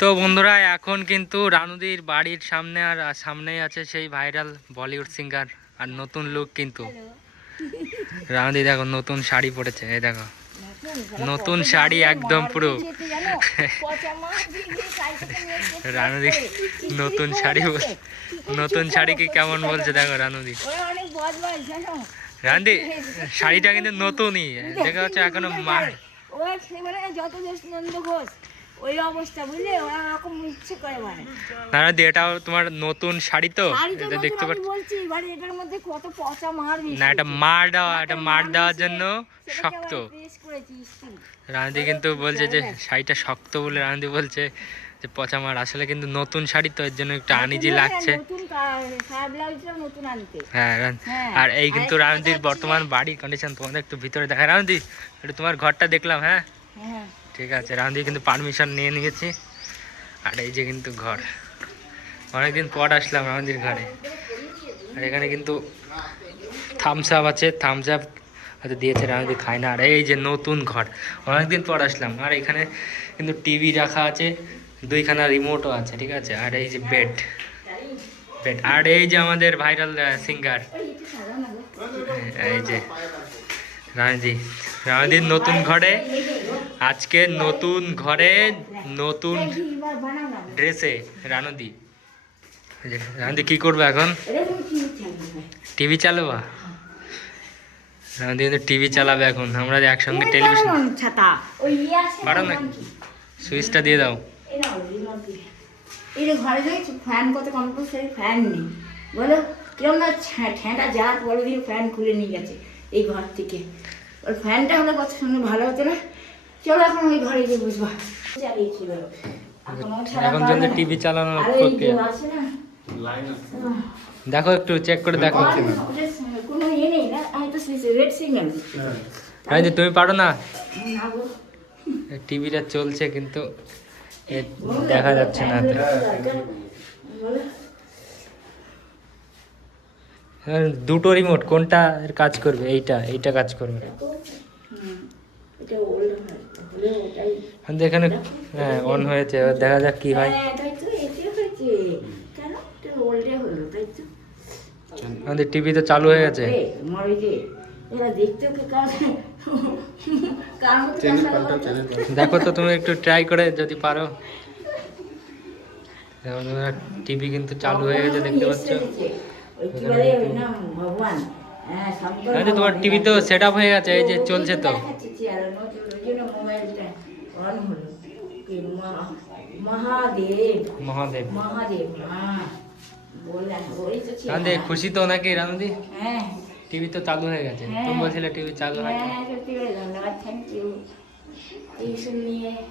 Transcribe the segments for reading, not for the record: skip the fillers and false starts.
তো বন্ধুরা এখন কিন্তু রানুদির বাড়ির সামনে আর সামনেই আছে সেই ভাইরাল বলিউড সিঙ্গার আর নতুন লুক কিন্তু রানুদি দেখো নতুন শাড়ি পরেছে, এই দেখো নতুন শাড়ি একদম পুরো রানুদি নতুন শাড়ি নতুন শাড়ি কি কেমন বলছে দেখো রানুদি। রানুদি শাড়িটা কিন্তু নতুনই দেখা যাচ্ছে এখনো মার ওই অবস্থা বুঝলে ওরা এরকম ইচ্ছে করে মানে রানুদি এটাও তোমার নতুন শাড়ি তো এটা দেখতে পাচ্ছ বলছি মানে এটার মধ্যে কত পচা মার না, এটা মার দেওয়ার জন্য শক্ত। রানুদি কিন্তু বলছে যে শাড়িটা শক্ত বলে রানুদি বলছে যে পচা মার, আসলে কিন্তু নতুন শাড়ি তো এর জন্য একটু আনইজি লাগছে। হ্যাঁ আর এই কিন্তু রানুদির বর্তমান বাড়ি কন্ডিশন তোমাদের একটু ভিতরে দেখা। রানুদি একটু তোমার ঘরটা দেখলাম। হ্যাঁ ঠিক আছে, রানুদি কিন্তু পারমিশন নিয়ে নিয়েছি। আর এই যে কিন্তু ঘর, অনেকদিন পর আসলাম রানুদির ঘরে। আর এখানে কিন্তু থামস আপ আছে, থামস আপ হয়তো দিয়েছে, রানুদি খায় না। আর এই যে নতুন ঘর, অনেকদিন পর আসলাম। আর এখানে কিন্তু টিভি রাখা আছে, দুইখানা রিমোটও আছে, ঠিক আছে। আর এই যে বেড, আর এই যে আমাদের ভাইরাল সিঙ্গার, এই যে রানুদির নতুন ঘরে আজকে নতুন ঘরে নতুন ড্রেসে রানুদি কি করবে এখন? টিভি চালাবা? রানুদি কিন্তু টিভি চালাবে এখন। আমরা একসঙ্গে টেলিভিশন পারো না, সুইচটা দিয়ে দাও। এই যে ঘরে দেখছি ফ্যান কত কম্পালসারি ফ্যান নেই বলো, কিরম না ঠেঁটা জাত বড় দিন ফ্যান খুলে নিয়ে গেছে এই ঘর থেকে। ওর ফ্যানটা হলে কত সুন্দর ভালো হতো না। চলো এখন ওই ঘরে গিয়ে বুঝবা চালিয়েছিল এখন যদি টিভি চালানোর প্রক্রিয়া দেখো, একটু চেক করে দেখো। কোনো ইয়ে নেই না, আমি তো রেড সিগন্যাল। তুমি পারো না? টিভিটা চলছে কিন্তু দেখা যাচ্ছে না। দুটো রিমোট, কোনটা কাজ করবে? এইটা কাজ করবে। এখানে হ্যাঁ অন হয়েছে, দেখা যাক কি হয়। আমাদের টিভি তো চালু হয়ে গেছে। দেখো তো তুমি একটু ট্রাই করে যদি পারো। টিভি কিন্তু চালু হয়ে গেছে, দেখতে পাচ্ছ। তোমার টিভি তো সেট আপ হয়ে গেছে, এই যে চলছে তো। মহাদেব খুশি তো নাকি রানুদি? টিভি তো চালু হয়ে গেছে, তুমি বলছিলে টিভি চালু হয়।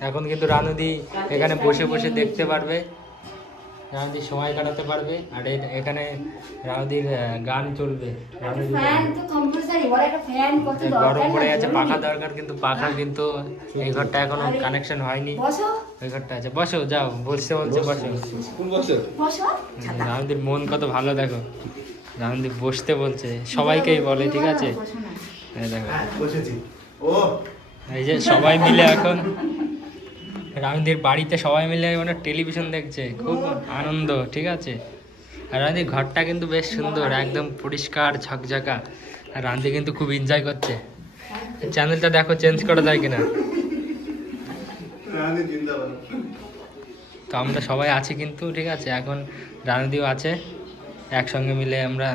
এখন কিন্তু রানুদি এখানে বসে বসে দেখতে পারবে, রানুদি সময় কাটাতে পারবে। আর এখানে রানুদির গান চলবে। গরম পড়ে গেছে, পাখা দরকার, কিন্তু পাখা কিন্তু এই ঘরটা এখনো কানেকশন হয়নি। ওই ঘরটা আছে, বসো যাও, বসতে বলছে বসো। রানুদির মন কত ভালো দেখো, রানুদি বসতে বলছে, সবাইকেই বলে, ঠিক আছে। দেখো এই যে সবাই মিলে এখন রানুদির বাড়িতে সবাই মিলে মানে টেলিভিশন দেখছে, খুব আনন্দ, ঠিক আছে। আর রানুদির ঘরটা কিন্তু বেশ সুন্দর, একদম পরিষ্কার ঝকঝকা। আর রানুদি কিন্তু খুব এনজয় করছে। চ্যানেলটা দেখো চেঞ্জ করা যায় কিনা। তো আমরা সবাই আছি কিন্তু, ঠিক আছে। এখন রানুদিও আছে, একসঙ্গে মিলে আমরা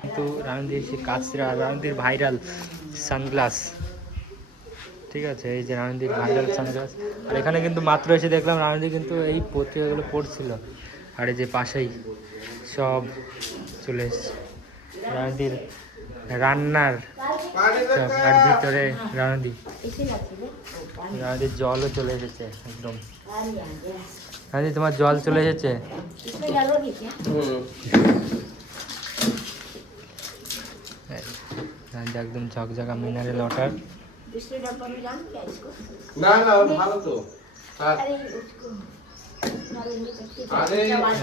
কিন্তু রানুদির সে কাচরা, রানুদির ভাইরাল সানগ্লাস, ঠিক আছে। এই যে রানুদির ভাইরাল সানগ্লাস। আর এখানে কিন্তু মাত্র এসে দেখলাম রানুদি কিন্তু এই পত্রিকাগুলো পড়ছিল। আর এই যে পাশেই সব চলে এসছে রানুদির রান্নার সব। আর ভিতরে রানুদির জলও চলে এসেছে একদম। রানুদি তোমার জল চলে এসেছে। একদম ঝকঝকা মিনারেল ওয়াটার।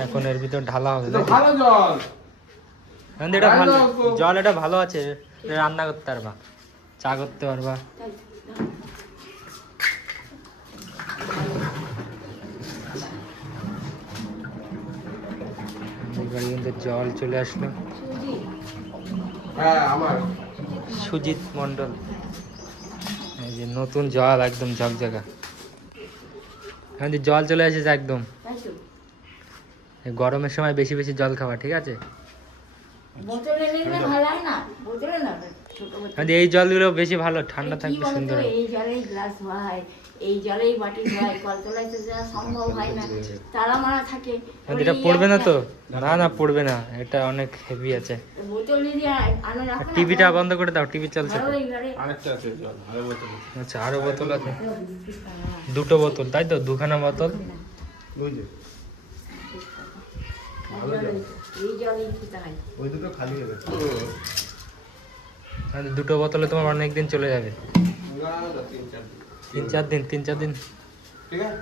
এখন এর ভিতর ঢালা হবে। এটা ভালো জল, এটা ভালো আছে, রান্না করতে পারবা, চা করতে পারবা। বাড়ি কিন্তু জল চলে আসলো। হ্যাঁ আমার সুজিত মণ্ডল, এই যে নতুন জল একদম ঝকঝকা। জল চলে এসেছে একদম। তাই তো এই গরমের সময় বেশি বেশি জল খাওয়া, ঠিক আছে? বোতলে নিলে ভালো হয় না, বোতলে না ছোট বোতল। এই জলগুলো বেশি ভালো, ঠান্ডা কি থাকবে, বলতো, সুন্দর হবে। এই জলেই গ্লাস হয়, এই জলেই বাটি হয়, কলতলায় তো যাওয়া সম্ভব হয় না, তালা মারা থাকে। এটা পড়বে না তো? না না পড়বে না, এটা অনেক হেভি আছে। বোতল যদি আনো রাখো না, টিভিটা বন্ধ করে দাও, টিভি চলছে তো। ধরো এই ঘরে। আরেকটা আছে জল আরো বোতল আচ্ছা আরো বোতল আছে, দুটো বোতল তাই তো, দুখানা বোতল। বুঝলি এই জলেই খেতে হয়। ওই দুটো খালি হবে দুটো বোতলে তোমার অনেক দিন চলে যাবে। তিন চার দিন 3-4 দিন। ঠিক আছে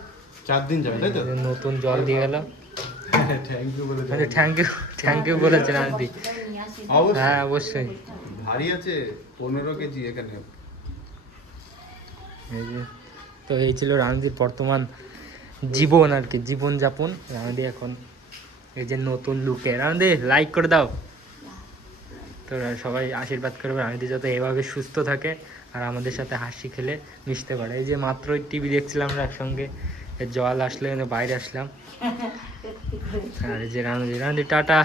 4 দিন যাবে তাই তো নতুন জল দিয়ে গেল। থ্যাংক ইউ বলে থ্যাংক ইউ বলেছেন আন্টি। নিয়ে আসি। হ্যাঁ অবশ্যই। ভারী আছে 15 কেজি এখানে। এই যে, তো এই ছিল রানদির বর্তমান জীবন আর কি, জীবনযাপন। রানদি এখন এই যে নতুন লুকে। রানদি লাইক করে দাও, তো সবাই আশীর্বাদ করবে রানদি যাতে এভাবে সুস্থ থাকে আর আমাদের সাথে হাসি খেলে মিশতে পারে। এই যে মাত্রই টিভি দেখছিলাম আমরা একসঙ্গে, জল আসলে বাইরে আসলাম। আর এই যে রানদি টাটা।